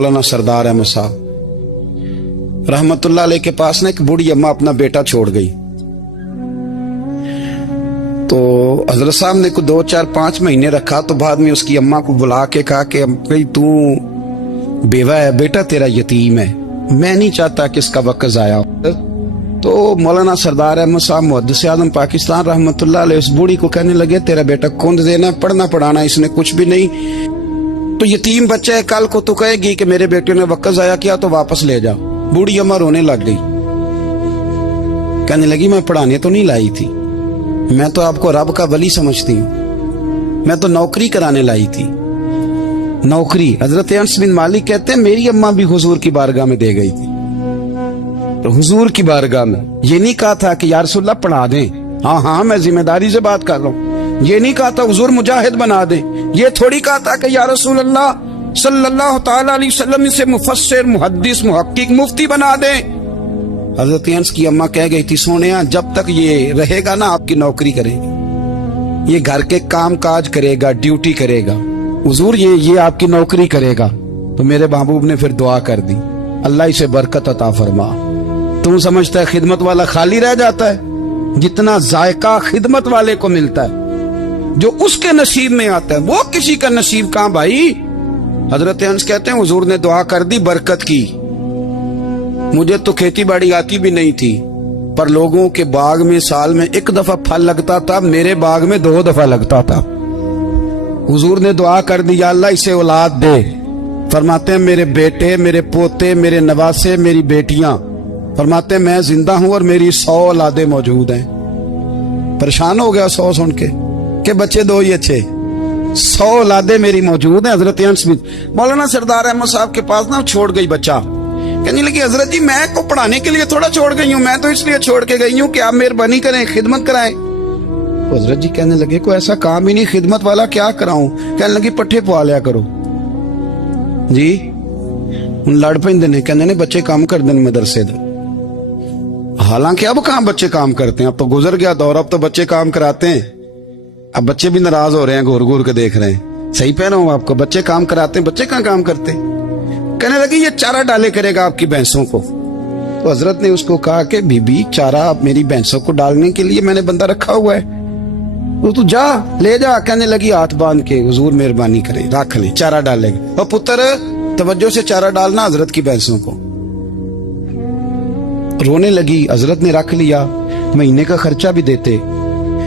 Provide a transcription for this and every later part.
मौलाना सरदार अहमद साहब रहमतुल्लाह अलैह के पास ना एक बूढ़ी अम्मा अपना बेटा छोड़ गई। तो हजरत साहब ने को 2, 4, 5 महीने रखा। तो बाद में उसकी अम्मा को बुला के कहा कि भाई तू बेवा है, बेटा तेरा यतीम है, मैं नहीं चाहता कि इसका वक्त जाया हो। तो मौलाना सरदार अहमद साहब मुहद्दिस आज़म पाकिस्तान रहमतुल्लाह अलैह उस बूढ़ी को कहने लगे तेरा बेटा कौन देना, पढ़ना पढ़ाना इसने कुछ भी नहीं, तो यतीम बच्चा है, कल को तू कहेगी कि मेरे बेटे ने वक्त जाया किया तो वापस ले जा। बूढ़ी अम्मा रोने लग गई, कहने लगी मैं पढ़ाने तो नहीं लाई थी, मैं तो आपको रब का वली समझती हूँ, मैं तो नौकरी कराने लाई थी। नौकरी हजरत अनस बिन मालिक कहते हैं मेरी अम्मा भी हुजूर की बारगाह में दे गई थी। तो हुजूर की बारगाह में ये नहीं कहा था कि या रसूलल्लाह पढ़ा दें, हाँ हाँ मैं जिम्मेदारी से बात कर रहा हूँ। ये नहीं कहा था हुजूर मुजाहिद बना दे, ये थोड़ी कहा था कि या रसूलल्लाह सल्लल्लाहु तआला अलैहि वसल्लम से मुफस्सिर मुहद्दिस मुहक्किक मुफ्ती बना दे। हजरत अनस की अम्मा कह गई थी सोनिया जब तक ये रहेगा ना आपकी नौकरी करेगी, ये घर के काम काज करेगा, ड्यूटी करेगा, हुजूर ये आपकी नौकरी करेगा। तो मेरे महबूब ने फिर दुआ कर दी, अल्लाह इसे बरकत अता फरमा। तुम समझता है खिदमत वाला खाली रह जाता है? जितना जायका खिदमत वाले को मिलता है, जो उसके नसीब में आता है, वो किसी का नसीब कहां भाई। हजरत अनस कहते हैं हुजूर ने दुआ कर दी, बरकत की। मुझे तो खेती बाड़ी आती भी नहीं थी, पर लोगों के बाग में साल में 1 दफा फल लगता था, मेरे बाग में 2 दफा लगता था। हुजूर ने दुआ कर दी अल्लाह इसे औलाद दे। फरमाते हैं मेरे बेटे, मेरे पोते, मेरे नवासे, मेरी बेटियां, फरमाते हैं मैं जिंदा हूं और मेरी 100 औलादे मौजूद हैं। परेशान हो गया 100 सुन के बच्चे 2 ही अच्छे, 100 औलादे मेरी मौजूद हैं। हजरत अनस बिन मौलाना सरदार अहमद साहब के पास ना छोड़ गई बच्चा, कहने लगी हजरत जी मैं को पढ़ाने के लिए थोड़ा छोड़ गई हूँ, मैं तो इसलिए छोड़ के गई हूँ कि आप मेहरबानी करें खिदमत कराएं। हजरत जी कहने लगे कोई ऐसा काम ही नहीं, खिदमत वाला क्या कराऊं। कहने लगी पट्ठे पवा लिया करो जी। लड़ पेंदे ने, कहने ने बच्चे काम कर दें मदरसे दे। हालांकि अब कहां बच्चे काम करते हैं, अब तो गुजर गया दौर, अब तो बच्चे काम कराते हैं। अब बच्चे भी नाराज हो रहे हैं, घूर घूर के देख रहे हैं। सही पहना हूं आपको, बच्चे काम कराते हैं, बच्चे कहां काम करते। कहने लगी ये चारा डाले करेगा आपकी भैंसों को। तो हजरत ने उसको कहा कि बीबी चारा मेरी भैंसों को डालने के लिए मैंने बंदा रखा हुआ है, तो तू जा ले जा। कहने लगी हाथ बांध के हुजूर मेहरबानी करें रख ले, चारा डालेगा। और पुत्र तवज्जो से चारा डालना हजरत की भैंसों को। रोने लगी, हजरत ने रख लिया, महीने का खर्चा भी देते।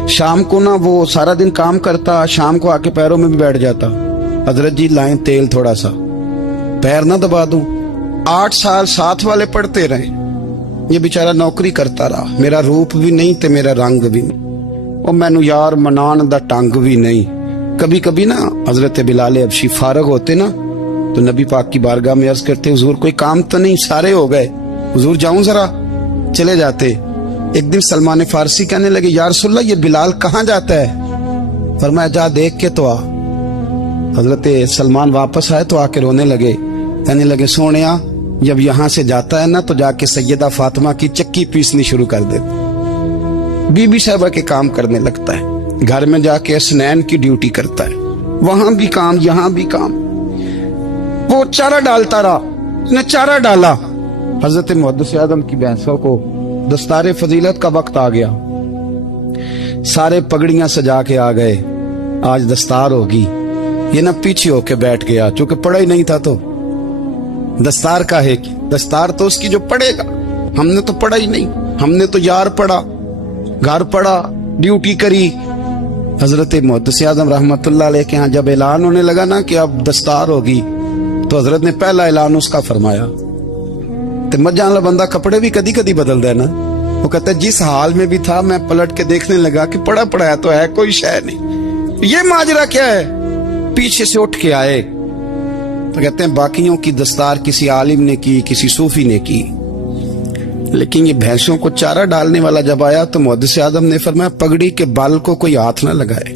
शाम को ना वो सारा दिन काम करता, शाम को आके पैरों में भी बैठ जाता, हजरत जी लाएं तेल थोड़ा सा, पैर ना दबा दूं। 8 साल साथ वाले पढ़ते रहे, ये बेचारा नौकरी करता रहा, मेरा रूप भी नहीं ते मेरा रंग भी नहीं, और मैनू यार मनान दा टंग भी नहीं। कभी कभी ना हजरत बिलाल हबशी फारग होते ना तो नबी पाक की बारगाह में अर्ज करते हुजूर कोई काम तो नहीं, सारे हो गए, हुजूर जाऊं जरा, चले जाते। एक दिन सलमान फारसी कहने लगे या रसूलल्लाह ये बिलाल कहाँ जाता है। फरमाया जा देख के तो आ। हजरत सलमान वापस आए तो आके रोने लगे, कहने लगे सोनिया जब यहाँ से जाता है ना तो जाके सैयदा फातिमा की चक्की पीसनी शुरू कर दे, बीबी साहबा के काम करने लगता है, घर में जाके स्नैन की ड्यूटी करता है, वहां भी काम यहाँ भी काम। वो चारा डालता रहा, उसने चारा डाला। हजरत मुहद्दिस आज़म की भैंसों को दस्तार फजीलत का वक्त आ गया, सारे पगड़ियां सजा के आ गए, आज दस्तार होगी। ये ना पीछे होके बैठ गया, चूंकि पढ़ा ही नहीं था तो दस्तार का है कि दस्तार तो उसकी जो पढ़ेगा, हमने तो पढ़ा ही नहीं, हमने तो यार पढ़ा, घर पढ़ा, ड्यूटी करी। हजरत मुहद्दिस आज़म रहमतुल्लाह अलैह के यहाँ जब ऐलान होने लगा ना कि अब दस्तार होगी, तो हजरत ने पहला ऐलान उसका फरमाया। तो मजान वाला बंदा कपड़े भी कदी कदी बदल देना, वो कहता है जिस हाल में भी था मैं पलट के देखने लगा कि पड़ा पड़ा है तो है, कोई शय नहीं, ये माजरा क्या है। पीछे से उठ के आए तो कहते हैं बाकियों की दस्तार किसी आलिम ने की, किसी सूफी ने की, लेकिन ये भैंसों को चारा डालने वाला जब आया तो मुहद्दिस आज़म ने फरमाया पगड़ी के बाल को कोई हाथ ना लगाए,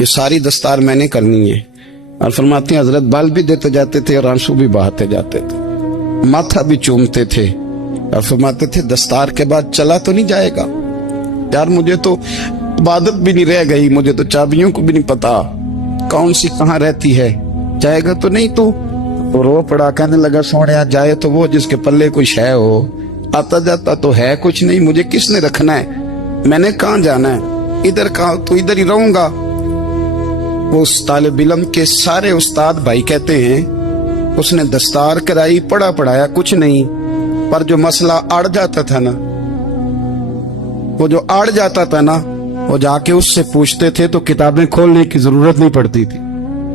ये सारी दस्तार मैंने करनी है। और फरमाते हैं हजरत बाल भी देते जाते थे और आंसू भी बहाते जाते थे, माथा भी चूमते थे, और फरमाते थे दस्तार के बाद चला तो नहीं जाएगा यार, मुझे तो इबादत भी नहीं रह गई, मुझे तो चाबियों को भी नहीं पता कौन सी कहाँ रहती है, जाएगा तो नहीं तू। वो रो पड़ा, कहने लगा सोनिया जाए तो वो जिसके पल्ले कोई शय हो, आता जाता तो है कुछ नहीं, मुझे किसने रखना है, मैंने कहाँ जाना है, इधर कहाँ, तो इधर ही रहूंगा। वो उस तालिब इल्म के सारे उस्ताद भाई कहते हैं उसने दस्तार कराई, पढ़ा पढ़ाया कुछ नहीं, पर जो मसला अड़ जाता था ना, वो जो अड़ जाता था ना, वो जाके उससे पूछते थे तो किताबें खोलने की जरूरत नहीं पड़ती थी।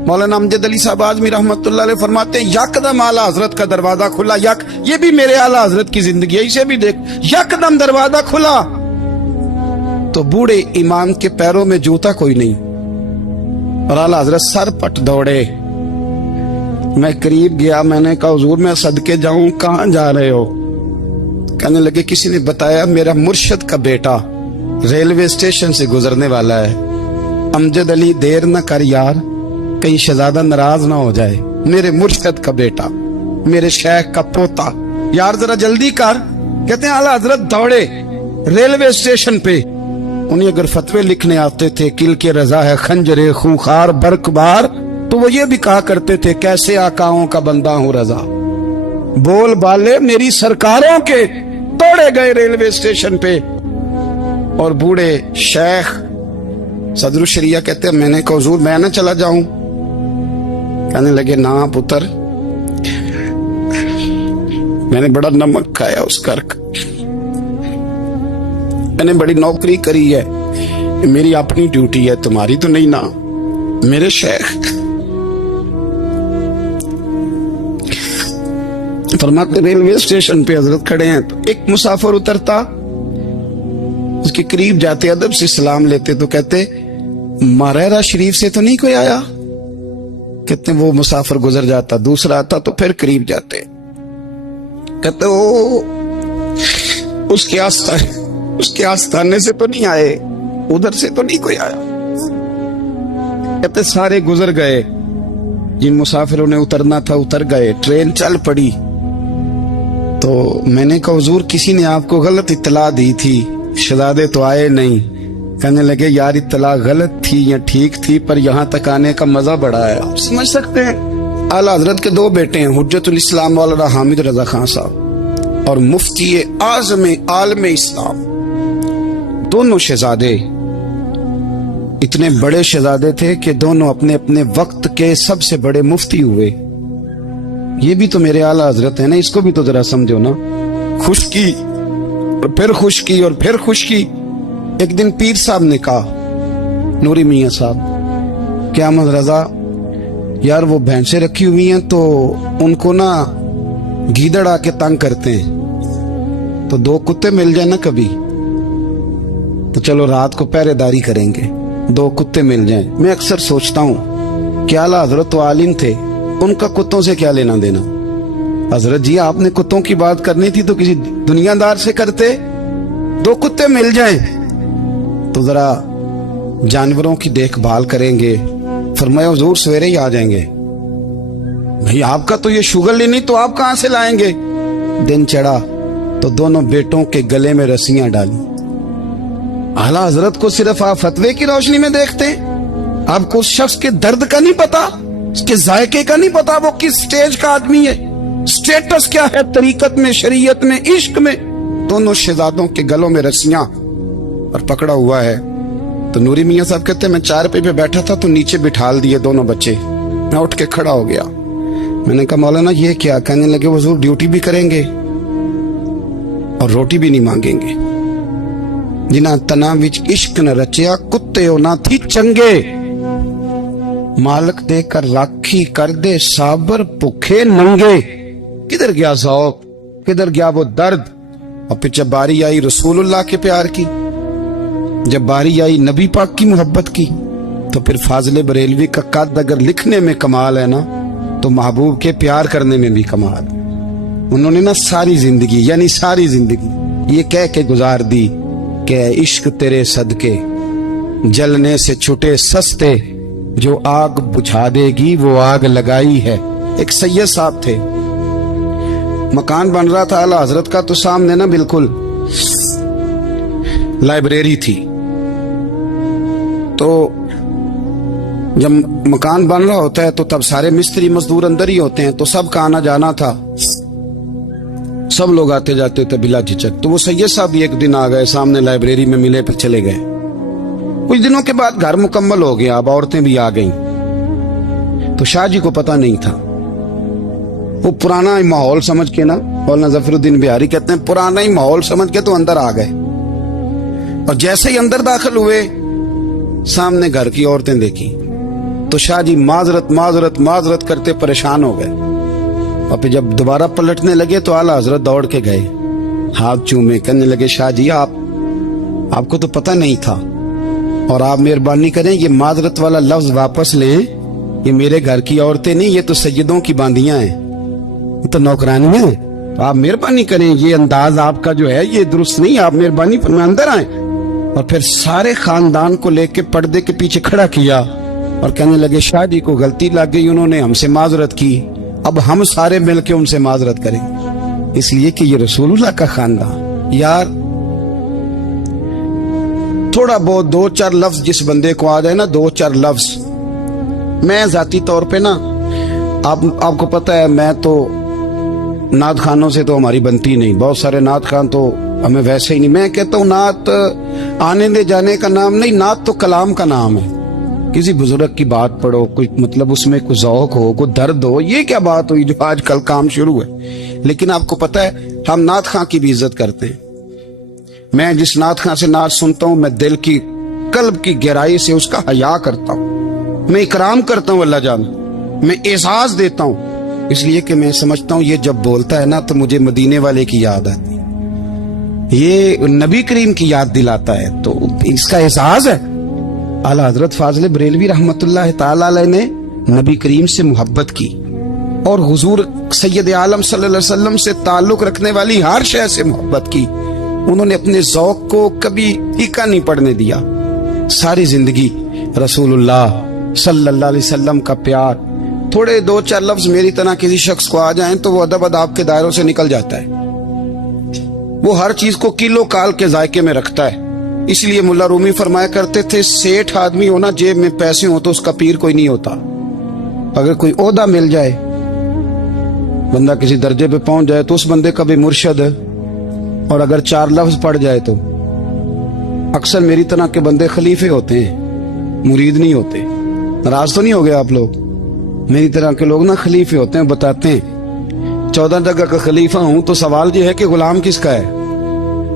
मौलाना अमजद अली साहब आजमी रहमतुल्लाह अलैह फरमाते हैं यकदम आला हजरत का दरवाजा खुला, ये भी मेरे आला हजरत की जिंदगी है, इसे भी देख, यकदम दरवाजा खुला तो बूढ़े इमाम के पैरों में जूता कोई नहीं, और आला हजरत सर पट दौड़े। मैं करीब गया, मैंने कहा हुजूर मैं सदके जाऊं, कहां जा रहे हो? कहने लगे किसी ने बताया मेरा मुर्शिद का बेटा रेलवे स्टेशन से गुजरने वाला है। अमजद अली देर न कर यार, कहीं शहजादा नाराज ना हो जाए, मेरे मुर्शिद का बेटा, मेरे शेख का पोता, यार जरा जल्दी कर। कहते हैं आला हजरत दौड़े रेलवे स्टेशन पे। उन्हें अगर फतवे लिखने आते थे किल के रजा है खंजरे खूंखार बरकबार, तो वो ये भी कहा करते थे कैसे आकाओं का बंदा हूं रजा, बोल बाले मेरी सरकारों के। दौड़े गए रेलवे स्टेशन पे, और बूढ़े शेख सदरुल शरिया कहते हैं मैंने कहा हुजूर मैं ना चला जाऊं? कहने लगे ना पुत्र, मैंने बड़ा नमक खाया उस घर का, मैंने बड़ी नौकरी करी है, मेरी अपनी ड्यूटी है, तुम्हारी तो नहीं ना। मेरे शेख फरमाते रेलवे स्टेशन पे हजरत खड़े हैं, तो एक मुसाफिर उतरता, उसके करीब जाते अदब से सलाम लेते तो कहते मारेरा शरीफ से तो नहीं कोई आया? कहते वो मुसाफिर गुजर जाता, दूसरा आता तो फिर करीब जाते, कहते वो उसके आस्थाने से तो नहीं आए, उधर से तो नहीं कोई आया। कहते सारे गुजर गए, जिन मुसाफिरों ने उतरना था उतर गए, ट्रेन चल पड़ी। तो मैंने कहा हुजूर किसी ने आपको गलत इत्तला दी थी, शहजादे तो आए नहीं। कहने लगे यार इत्तला गलत थी या ठीक थी, पर यहाँ तक आने का मजा बड़ा है, आप समझ सकते हैं। आला हजरत के दो बेटे हैं, हुज्जतुल इस्लाम मौलाना हामिद रजा खान साहब और मुफ्ती आज़म आलम इस्लाम। दोनों शहजादे इतने बड़े शहजादे थे कि दोनों अपने अपने वक्त के सबसे बड़े मुफ्ती हुए। ये भी तो मेरे आला हजरत है ना, इसको भी तो जरा समझो ना। खुशकी और फिर खुशकी और फिर खुशकी। एक दिन पीर साहब ने कहा नूरी मियां साहब क्या अहमद रजा यार वो भैंसे रखी हुई हैं तो उनको ना गीदड़ आके तंग करते हैं, तो दो कुत्ते मिल जाए ना कभी, तो चलो रात को पहरेदारी करेंगे, दो कुत्ते मिल जाएं। मैं अक्सर सोचता हूँ कि आला हजरत तो आलिम थे, उनका कुत्तों से क्या लेना देना। हजरत जी आपने कुत्तों की बात करनी थी तो किसी दुनियादार से करते, दो कुत्ते मिल जाएं तो जरा जानवरों की देखभाल करेंगे। फरमाया हुजूर सवेरे ही आ जाएंगे। भाई आपका तो ये शुगर नहीं, तो आप कहां से लाएंगे? दिन चढ़ा तो दोनों बेटों के गले में रस्सियां डाली। आला हजरत को सिर्फ आप फतवे की रोशनी में देखते हैं, आपको उस शख्स के दर्द का नहीं पता, उसके जायके का नहीं पता, वो किस स्टेज का आदमी है, स्टेटस क्या है तरीकत में, शरीयत में, इश्क में। दोनों शहजादों के गलों में रस्सियां और पकड़ा हुआ है। तो नूरी मियां साहब कहते हैं मैं चारपाई पे बैठा था तो नीचे बिठाल दिए दोनों बच्चे। मैं उठ के खड़ा हो गया, मैंने कहा मौलाना ये क्या? कहने लगे हुजूर ड्यूटी भी करेंगे और रोटी भी नहीं मांगेंगे। जिन्हां तना विच इश्क न रचिया कुत्ते हो ना थी चंगे, मालक देकर राखी कर दे साबर भुखे नंगे। किधर गया ज़ौक़, किधर गया वो दर्द? और फिर जब बारी आई रसूलुल्लाह के प्यार की, जब बारी आई नबी पाक की मोहब्बत की, तो फिर फाजिल बरेलवी का कद अगर लिखने में कमाल है ना, तो महबूब के प्यार करने में भी कमाल। उन्होंने ना सारी जिंदगी यानी सारी जिंदगी ये कह के गुजार दी कि इश्क तेरे सदके जलने से छुटे सस्ते, जो आग बुझा देगी वो आग लगाई है। एक सैयद साहब थे, मकान बन रहा था आला हजरत का, तो सामने ना बिल्कुल लाइब्रेरी थी। तो جب مکان بن رہا ہوتا ہے تو تب سارے مستری مزدور اندر ہی ہوتے ہیں، تو سب کا آنا جانا تھا، سب لوگ آتے جاتے تھے بلا جھجک۔ تو وہ سید صاحب بھی ایک دن آ گئے، سامنے لائبریری میں ملے، پھر چلے گئے۔ کچھ دنوں کے بعد گھر مکمل ہو گیا، اب عورتیں بھی آ گئیں، تو شاہ جی کو پتہ نہیں تھا۔ وہ پرانا ہی ماحول سمجھ کے نا، مولانا ظفر الدین بہاری کہتے ہیں پرانا ہی ماحول سمجھ کے تو اندر آ گئے، اور جیسے ہی اندر داخل ہوئے سامنے گھر کی عورتیں دیکھی تو شاہ جی معذرت معذرت معذرت کرتے پریشان ہو گئے، اور پھر جب دوبارہ پلٹنے لگے تو اعلیٰ حضرت دوڑ کے گئے، ہاتھ چومے، کہنے لگے شاہ جی آپ کو تو پتہ نہیں تھا، اور آپ مہربانی کریں یہ معذرت والا لفظ واپس لیں، یہ میرے گھر کی عورتیں نہیں، یہ تو سیدوں کی باندیاں ہیں، یہ تو نوکرانیاں ہیں، تو آپ مہربانی کریں، یہ انداز آپ کا جو ہے یہ درست نہیں، آپ مہربانی فرمائیں اندر آئیں۔ اور پھر سارے خاندان کو لے کے پردے کے پیچھے کھڑا کیا اور کہنے لگے شاہ جی کو غلطی لگ گئی، انہوں نے ہم سے معذرت کی، اب ہم سارے مل کے ان سے معذرت کریں، اس لیے کہ یہ رسول اللہ کا خاندان۔ یار تھوڑا بہت دو چار لفظ جس بندے کو آ جائے نا، دو چار لفظ، میں ذاتی طور پہ نا آپ کو پتہ ہے میں تو نعت خانوں سے تو ہماری بنتی نہیں، بہت سارے نعت خان تو ہمیں ویسے ہی نہیں، میں کہتا ہوں نعت آنے دے جانے کا نام نہیں، نعت تو کلام کا نام ہے۔ کسی بزرگ کی بات پڑھو، کوئی مطلب اس میں کوئی ذوق ہو، کوئی درد ہو، یہ کیا بات ہوئی جو آج کل کام شروع ہے۔ لیکن آپ کو پتہ ہے ہم نعت خان کی بھی عزت کرتے ہیں، میں جس نعت خان سے نعت سنتا ہوں میں دل کی قلب کی گہرائی سے اس کا حیا کرتا ہوں، میں اکرام کرتا ہوں، اللہ جان میں اعزاز دیتا ہوں، اس لیے کہ میں سمجھتا ہوں یہ جب بولتا ہے نا تو مجھے مدینے والے کی یاد آتی ہے، یہ نبی کریم کی یاد دلاتا ہے، تو اس کا احساس ہے۔ اعلیٰ حضرت فاضل بریلوی رحمت اللہ تعالی علیہ نے نبی کریم سے محبت کی، اور حضور سید عالم صلی اللہ علیہ وسلم سے تعلق رکھنے والی ہر شے سے محبت کی، انہوں نے اپنے ذوق کو کبھی پھیکا نہیں پڑنے دیا، ساری زندگی رسول اللہ صلی اللہ علیہ وسلم کا پیار۔ تھوڑے دو چار لفظ میری طرح کسی شخص کو آ جائیں تو وہ ادب اداب کے دائروں سے نکل جاتا ہے، وہ ہر چیز کو کلو کال کے ذائقے میں رکھتا ہے۔ اس لیے ملا رومی فرمایا کرتے تھے سیٹھ آدمی ہونا جیب میں پیسے ہوں تو اس کا پیر کوئی نہیں ہوتا، اگر کوئی عہدہ مل جائے، بندہ کسی درجے پہ پہنچ جائے تو اس بندے کا بھی مرشد ہے، اور اگر چار لفظ پڑھ جائے تو اکثر میری طرح کے بندے خلیفے ہوتے ہیں، مرید نہیں ہوتے۔ ناراض تو نہیں ہو گئے آپ لوگ؟ میری طرح کے لوگ نا خلیفے ہوتے ہیں، بتاتے ہیں 14 جگہ کا خلیفہ ہوں تو سوال یہ ہے کہ غلام کس کا ہے؟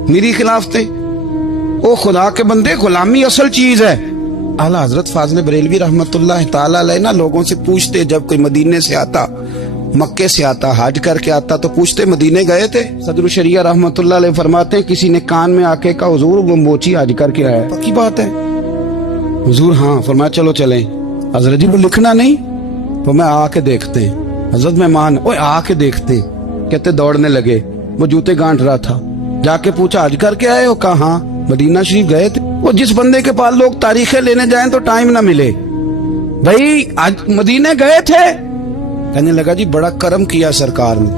میری خلاف تھے او خدا کے بندے، غلامی اصل چیز ہے۔ اعلیٰ حضرت فاضل بریلوی رحمت اللہ تعالی علیہ نا لوگوں سے پوچھتے، جب کوئی مدینے سے آتا، مکے سے آتا، حج کر کے آتا تو پوچھتے مدینے گئے تھے؟ صدر الشریعہ رحمت اللہ علیہ فرماتے ہیں کسی نے کان میں آ کے کہا حضور وہ موچی حج کر کے آیا، پکی بات ہے؟ حضور ہاں، فرمایا چلو چلیں۔ حضرت جی وہ لکھنا نہیں؟ تو میں آ کے دیکھتے ہیں۔ حضرت مہمان اوے آ کے دیکھتے، کہتے دوڑنے لگے، وہ جوتے گانٹ رہا تھا، جا کے پوچھا حج کر کے آئے ہو؟ کہا ہاں۔ مدینہ شریف گئے تھے؟ وہ جس بندے کے پاس لوگ تاریخیں لینے جائیں تو ٹائم نہ ملے، بھائی آج مدینے گئے تھے؟ کہنے لگا جی بڑا کرم کیا سرکار نے،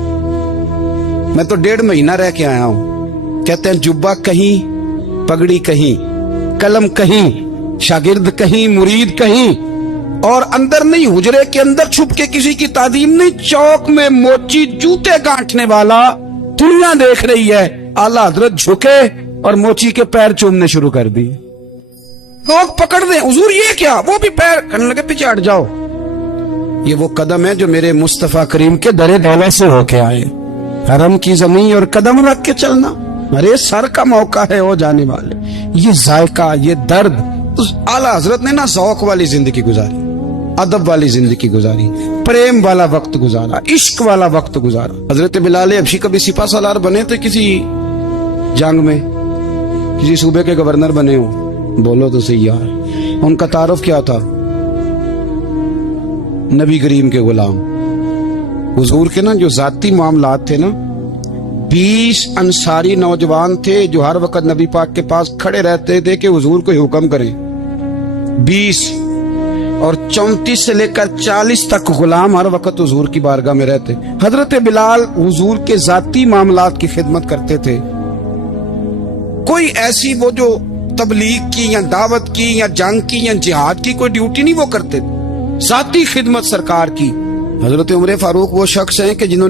میں تو 1.5 مہینہ رہ کے آیا ہوں۔ کہتے ہیں جبہ کہیں، پگڑی کہیں، قلم کہیں، شاگرد کہیں، مرید کہیں، اور اندر نہیں، حجرے کے اندر چھپ کے کسی کی تعظیم نہیں، چوک میں موچی جوتے گانٹنے والا دنیا دیکھ رہی ہے، اعلیٰ حضرت جھکے اور موچی کے پیر چومنے شروع کر دی، لوگ پکڑ دیں حضور یہ کیا، وہ بھی پیر کرنے لگے پیچھے ہٹ جاؤ۔ یہ وہ قدم ہے جو میرے مصطفیٰ کریم کے در دولت سے ہو کے آئے، حرم کی زمین اور قدم رکھ کے چلنا، ارے سر کا موقع ہے ہو جانے والے، یہ ذائقہ، یہ درد۔ اعلیٰ حضرت نے نا ذوق والی زندگی گزاری، ادب والی زندگی گزاری، پریم والا وقت گزارا، عشق والا وقت گزارا۔ حضرت بلال حبشی کبھی سپاہ سالار بنے تھے کسی جنگ میں، کسی صوبے کے گورنر بنے ہوں؟ بولو تو صحیح یار، ان کا تعارف کیا تھا؟ نبی کریم کے غلام، حضور کے نا جو ذاتی معاملات تھے نا، 20 انصاری نوجوان تھے جو ہر وقت نبی پاک کے پاس کھڑے رہتے تھے کہ حضور کو حکم کریں، 20 اور 34 سے لے کر 40 تک غلام ہر وقت حضور کی بارگاہ میں رہتے۔ حضرت بلال حضور کے ذاتی معاملات کی خدمت کرتے تھے، کوئی ایسی وہ جو تبلیغ کی یا دعوت کی یا جنگ کی یا جہاد کی کوئی ڈیوٹی نہیں وہ کرتے تھے، ذاتی خدمت سرکار کی. حضرت عمر فاروق وہ شخص ہیں کہ جنہوں